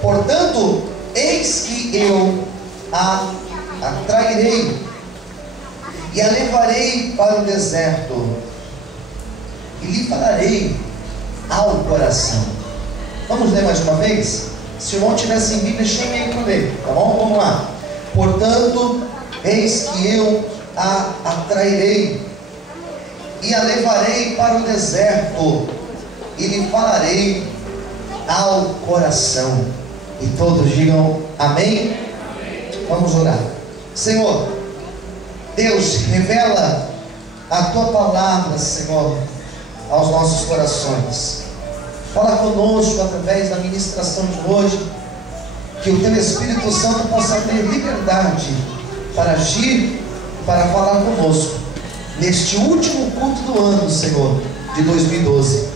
Portanto, eis que eu a atrairei e a levarei para o deserto e lhe falarei ao coração. Vamos ler mais uma vez? Se o irmão tivesse em Bíblia, chame aí para ler, tá bom? Vamos lá. Portanto, eis que eu a atrairei e a levarei para o deserto e lhe falarei ao coração. E todos digam amém? Vamos orar. Senhor Deus, revela a tua palavra, Senhor, aos nossos corações. Fala conosco através da ministração de hoje, que o teu Espírito Santo possa ter liberdade para agir, para falar conosco neste último culto do ano, Senhor, de 2012.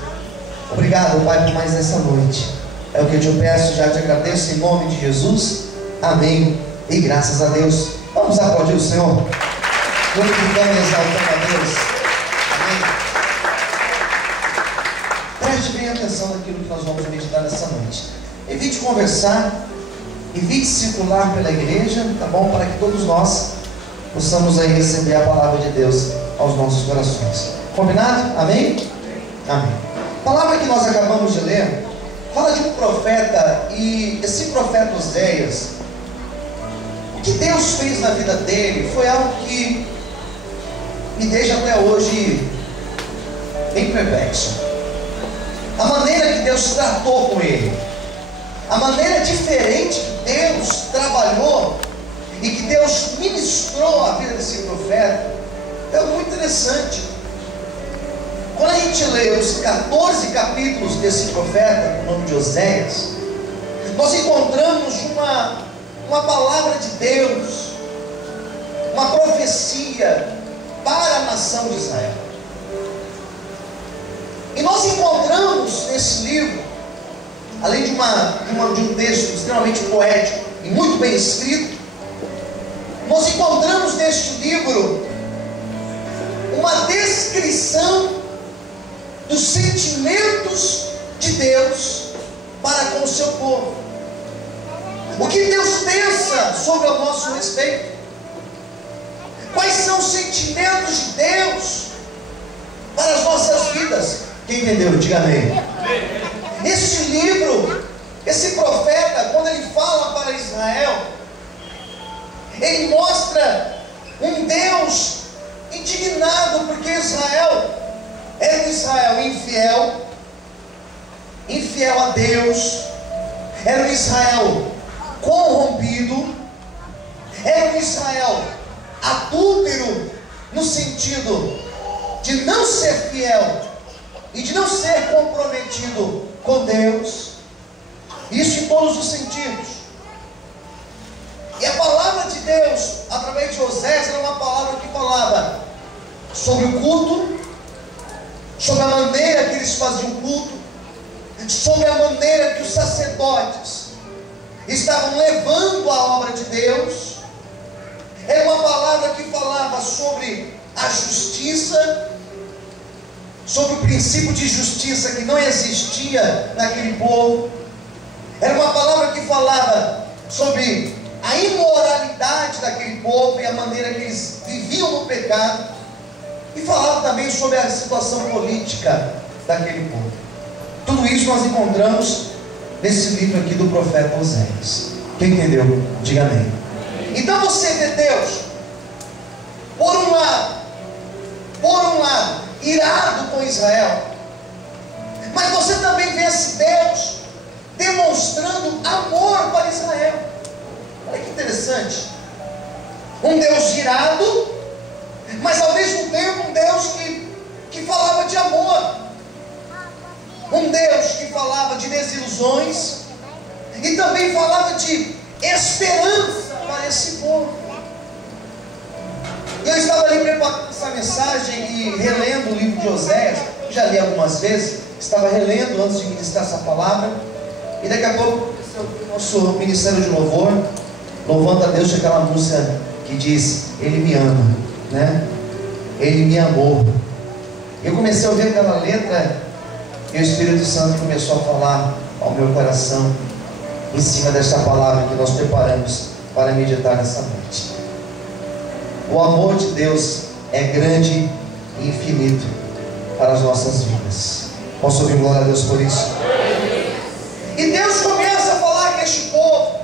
Obrigado, Pai, por mais essa noite. É o que eu te peço, já te agradeço em nome de Jesus. Amém. E graças a Deus. Vamos aplaudir o Senhor. Glorificando e exaltando a Deus. Amém. Preste bem atenção naquilo que nós vamos meditar nessa noite. Evite conversar, evite circular pela igreja, tá bom? Para que todos nós possamos aí receber a palavra de Deus aos nossos corações. Combinado? Amém? Amém. A palavra que nós acabamos de ler fala de um profeta, e esse profeta Oséias, o que Deus fez na vida dele foi algo que me deixa até hoje bem perplexo. A maneira que Deus tratou com ele, a maneira diferente que Deus trabalhou e que Deus ministrou a vida desse profeta, é muito interessante. Quando a gente lê os 14 capítulos desse profeta, com o nome de Oséias, nós encontramos uma palavra de Deus, uma profecia para a nação de Israel. E nós encontramos nesse livro, além de um texto extremamente poético e muito bem escrito, nós encontramos neste livro uma descrição dos sentimentos de Deus para com o seu povo. O que Deus pensa sobre o nosso respeito? Quais são os sentimentos de Deus para as nossas vidas? Quem entendeu? Diga amém. Este livro, esse profeta, quando ele fala para Israel, ele mostra um Deus indignado, porque Israel era um Israel infiel a Deus, era um Israel corrompido, era um Israel adúltero, no sentido de não ser fiel e de não ser comprometido com Deus, isso em todos os sentidos. E a palavra de Deus, através de Oséias, era uma palavra que falava sobre o culto, sobre a maneira que eles faziam culto, sobre a maneira que os sacerdotes estavam levando a obra de Deus. Era uma palavra que falava sobre a justiça, sobre o princípio de justiça que não existia naquele povo. Era uma palavra que falava sobre a imoralidade daquele povo e a maneira que eles viviam no pecado, e falava também sobre a situação política daquele povo. Tudo isso nós encontramos nesse livro aqui do profeta Oséias. Quem entendeu? Diga amém. Então você vê Deus, por um lado, irado com Israel, mas você também vê esse Deus demonstrando amor para Israel. Olha que interessante. Um Deus irado, mas ao mesmo tempo um Deus que falava de amor. Um Deus que falava de desilusões e também falava de esperança para esse povo. Eu estava ali preparando essa mensagem e relendo o livro de Oséias, já li algumas vezes, estava relendo antes de ministrar essa palavra, e daqui a pouco o nosso ministério de louvor, louvando a Deus, tinha aquela música que diz: Ele me ama, né? Ele me amou. Eu comecei a ouvir aquela letra e o Espírito Santo começou a falar ao meu coração: em cima desta palavra que nós preparamos para meditar nessa noite. O amor de Deus é grande e infinito para as nossas vidas. Posso ouvir glória a Deus por isso? E Deus começa a falar com este povo,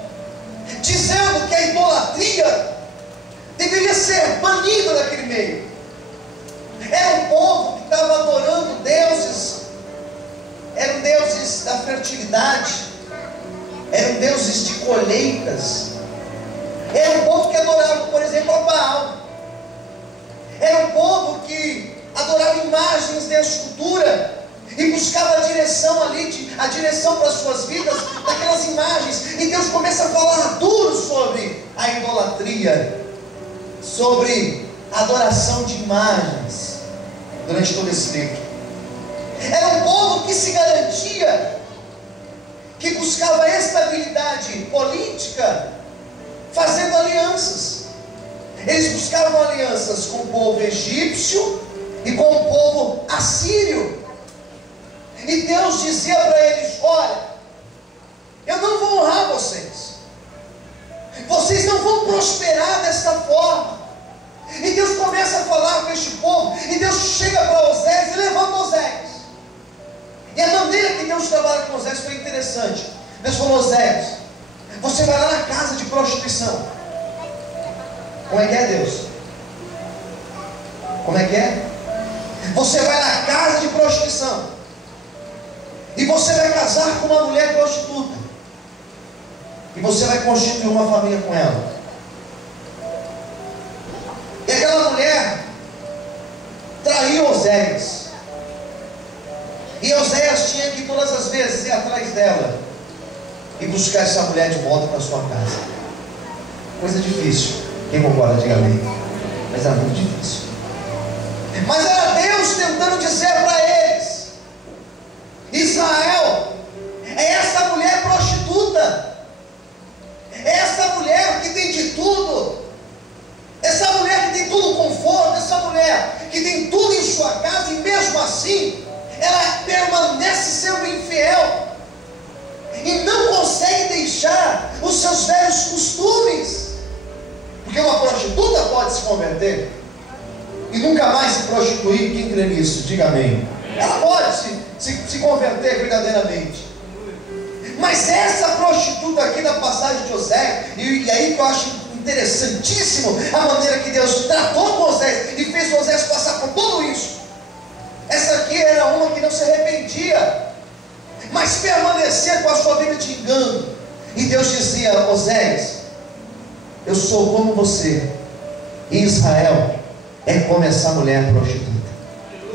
dizendo que a idolatria deveria ser banida daquele meio. Era um povo que estava adorando deuses, eram deuses da fertilidade, eram deuses de colheitas, era um povo que adorava, por exemplo, a Baal, era um povo que adorava imagens de escultura e buscava a direção ali, a direção para as suas vidas daquelas imagens. E Deus começa a falar duro sobre a idolatria, sobre a adoração de imagens, durante todo esse livro. Era um povo que se garantia, que buscava estabilidade política, fazendo alianças. Eles buscavam alianças com o povo egípcio e com o povo assírio. E Deus dizia para eles: olha, eu não vou honrar vocês, vocês não vão prosperar desta forma. E Deus começa a falar com este povo, e Deus chega para Osés e levanta Osés. E a maneira que Deus trabalha com Osés foi interessante. Deus falou: Osés, você vai lá na casa de prostituição. Como é que é, Deus? Como é que é? Você vai na casa de prostituição, e você vai casar com uma mulher prostituta, e você vai constituir uma família com ela. E aquela mulher traiu Oséias, e Oséias tinha que todas as vezes ir atrás dela e buscar essa mulher de volta para sua casa. Coisa difícil. Quem concorda, diga amém. Mas era muito difícil. Mas era Deus tentando dizer para eles: Israel é essa mulher prostituta, é essa mulher que tem de tudo, essa mulher que tem tudo conforto, essa mulher que tem tudo em sua casa, e mesmo assim ela permanece sendo infiel e não consegue deixar os seus velhos costumes. Porque uma prostituta pode se converter e nunca mais se prostituir. Quem crê nisso? Diga amém. Ela pode se converter verdadeiramente. Mas essa prostituta aqui na passagem de Oséias, e aí que eu acho interessantíssimo a maneira que Deus tratou com Oséias e fez Oséias passar por tudo isso. Essa aqui era uma que não se arrependia, mas permanecia com a sua vida de engano. E Deus dizia: Oséias, eu sou como você, e Israel é como essa mulher prostituta.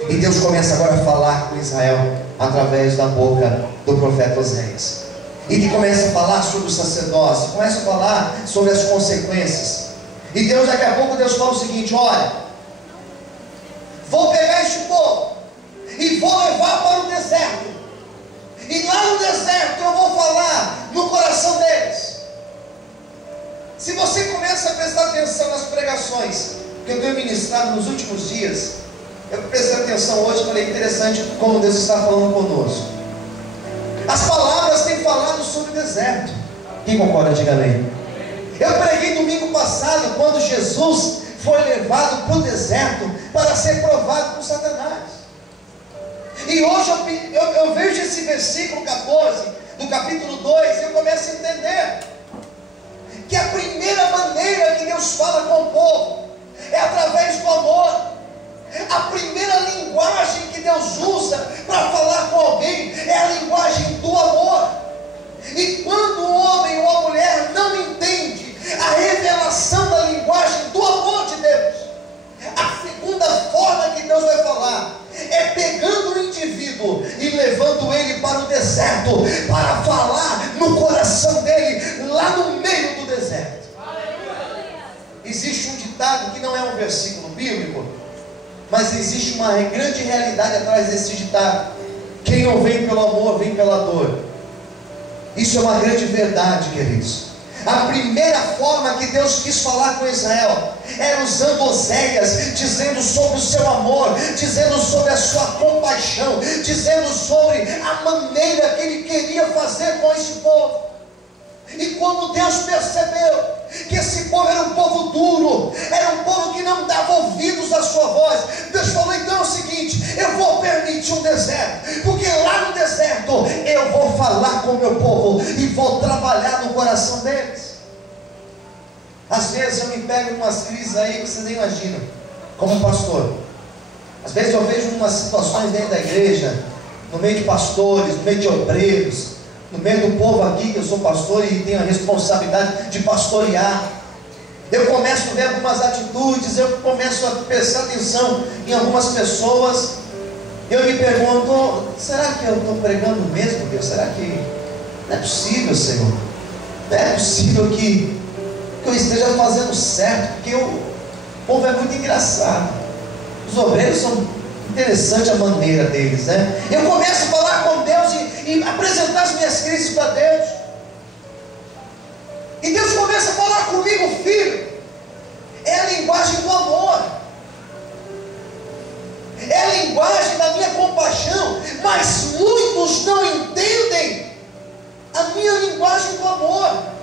E Deus começa agora a falar com Israel através da boca do profeta Oséias. E ele começa a falar sobre o sacerdócio, começa a falar sobre as consequências. E Deus, daqui a pouco, Deus fala o seguinte: olha, vou pegar este povo e vou levar para o deserto, e lá no deserto eu vou falar no coração deles. Se você começa a prestar atenção nas pregações que eu tenho ministrado nos últimos dias, eu prestei atenção hoje e falei: interessante como Deus está falando conosco. As palavras têm falado sobre o deserto. Quem concorda, diga amém. Eu preguei domingo passado quando Jesus foi levado para o deserto para ser provado por Satanás. E hoje eu vejo esse versículo 14 do capítulo 2 e eu começo a entender que a primeira maneira que Deus fala com o povo é através do amor. A primeira linguagem que Deus usa para falar com alguém é a linguagem do amor. E quando um homem ou uma mulher não entende a revelação da linguagem do amor de Deus, a segunda forma que Deus vai falar é pegando o indivíduo e levando ele para o deserto, para falar no coração dele, lá no meio do deserto. Existe um ditado que não é um versículo bíblico, mas existe uma grande realidade atrás desse ditado: quem não vem pelo amor, vem pela dor. Isso é uma grande verdade, queridos. A primeira forma que Deus quis falar com Israel era usando Oséias, dizendo sobre o seu amor, dizendo sobre a sua compaixão, dizendo sobre a maneira que Ele queria fazer com esse povo. E quando Deus percebeu que esse povo era um povo duro, era um povo que não dava ouvidos à sua voz, Deus falou: então é o seguinte, eu vou permitir um deserto, porque lá no deserto eu vou falar com o meu povo e vou trabalhar no coração deles. Às vezes eu me pego em umas crises aí que vocês nem imaginam, como pastor. Às vezes eu vejo umas situações dentro da igreja, no meio de pastores, no meio de obreiros, no meio do povo aqui, que eu sou pastor e tenho a responsabilidade de pastorear. Eu começo a ver algumas atitudes, eu começo a prestar atenção em algumas pessoas. Eu me pergunto: será que eu estou pregando mesmo, Deus? Será que não é possível, Senhor? Não é possível que eu esteja fazendo certo, porque o povo é muito engraçado. Os obreiros são interessante a maneira deles, né? Eu começo a falar com Deus e apresentar as minhas crises para Deus. E Deus começa a falar comigo: filho, é a linguagem do amor, é a linguagem da minha compaixão, mas muitos não entendem a minha linguagem do amor.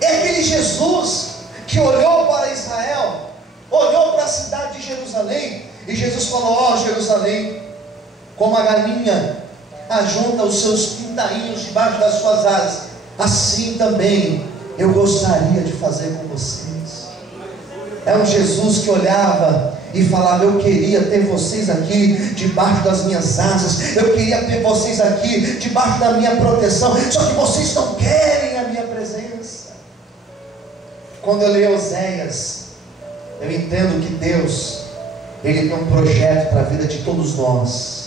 É aquele Jesus que olhou para Israel, olhou para a cidade de Jerusalém, e Jesus falou: ó Jerusalém, como a galinha ajunta os seus pintainhos debaixo das suas asas, assim também eu gostaria de fazer com vocês. É um Jesus que olhava e falava: eu queria ter vocês aqui debaixo das minhas asas, eu queria ter vocês aqui debaixo da minha proteção, só que vocês não querem a minha presença. Quando eu leio Oséias, eu entendo que Deus, Ele tem um projeto para a vida de todos nós.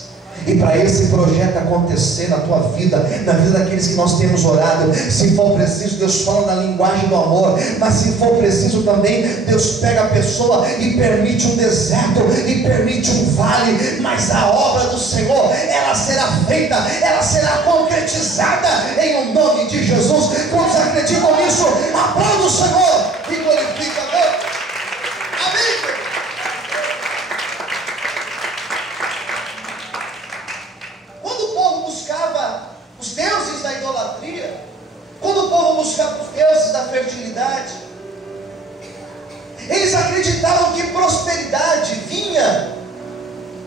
E para esse projeto acontecer na tua vida, na vida daqueles que nós temos orado, se for preciso, Deus fala na linguagem do amor, mas se for preciso também, Deus pega a pessoa e permite um deserto, e permite um vale, mas a obra do Senhor, ela será feita, ela será concretizada em o nome de Jesus. Quantos acreditam nisso? Aplauda o Senhor e glorifica a Deus. Amém. Os deuses da idolatria, quando o povo buscava os deuses da fertilidade, eles acreditavam que prosperidade vinha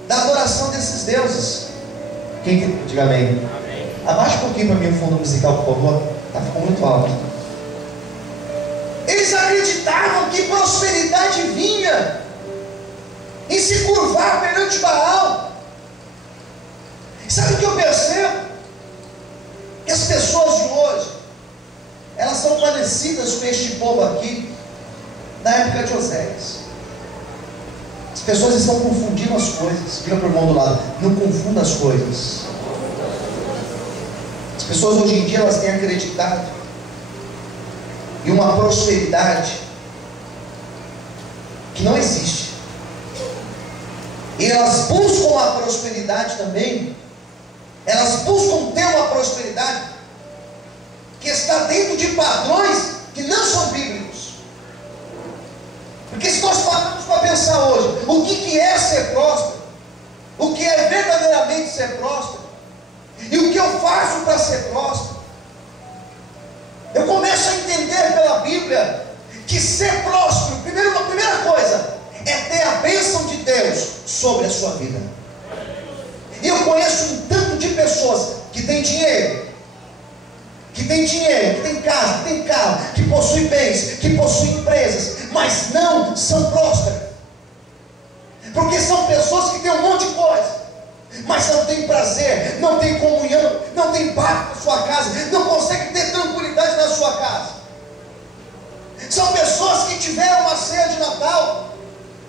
da adoração desses deuses. Quem diga amém? Amém. Abaixa um pouquinho para mim o fundo musical, por favor. Ficou muito alto. Eles acreditavam que prosperidade vinha em se curvar perante Baal. Sabe o que eu percebo? Que as pessoas de hoje, elas são parecidas com este povo aqui, na época de Oséias. As pessoas estão confundindo as coisas. Fica para o irmão do lado: não confunda as coisas. As pessoas hoje em dia, elas têm acreditado em uma prosperidade que não existe. E elas buscam a prosperidade também. Elas buscam ter uma prosperidade que está dentro de padrões que não são bíblicos. Porque se nós pararmos para pensar hoje, o que é ser próspero, o que é verdadeiramente ser próspero, e o que eu faço para ser próspero, eu começo a entender pela Bíblia que ser próspero, a primeira coisa, é ter a bênção de Deus sobre a sua vida. E eu conheço um tanto de pessoas que têm dinheiro, que tem casa, que tem carro, que possuem bens, que possuem empresas, mas não são prósperas. Porque são pessoas que têm um monte de coisa, mas não tem prazer, não tem comunhão, não tem paz na sua casa, não consegue ter tranquilidade na sua casa. São pessoas que tiveram uma ceia de Natal,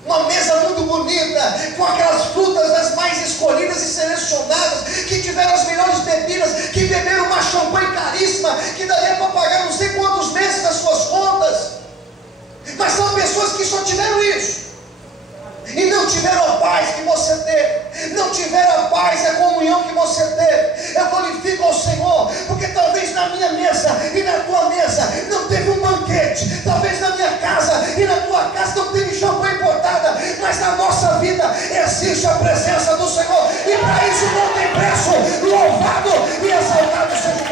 uma mesa muito bonita, com aquelas frutas das mais escolhidas e selecionadas, que tiveram as melhores bebidas, que beberam uma champanhe caríssima, que daria para pagar não sei quantos meses das suas contas. Mas são pessoas que só tiveram isso, e não tiveram a paz que você teve, não tiveram a paz e a comunhão que você teve. Eu glorifico ao Senhor, porque talvez na minha mesa e na tua mesa não teve um banquete, talvez na minha casa e na tua casa não teve champanhe importada, mas na nossa vida existe a presença do Senhor, e para isso não tem preço. Louvado e exaltado seja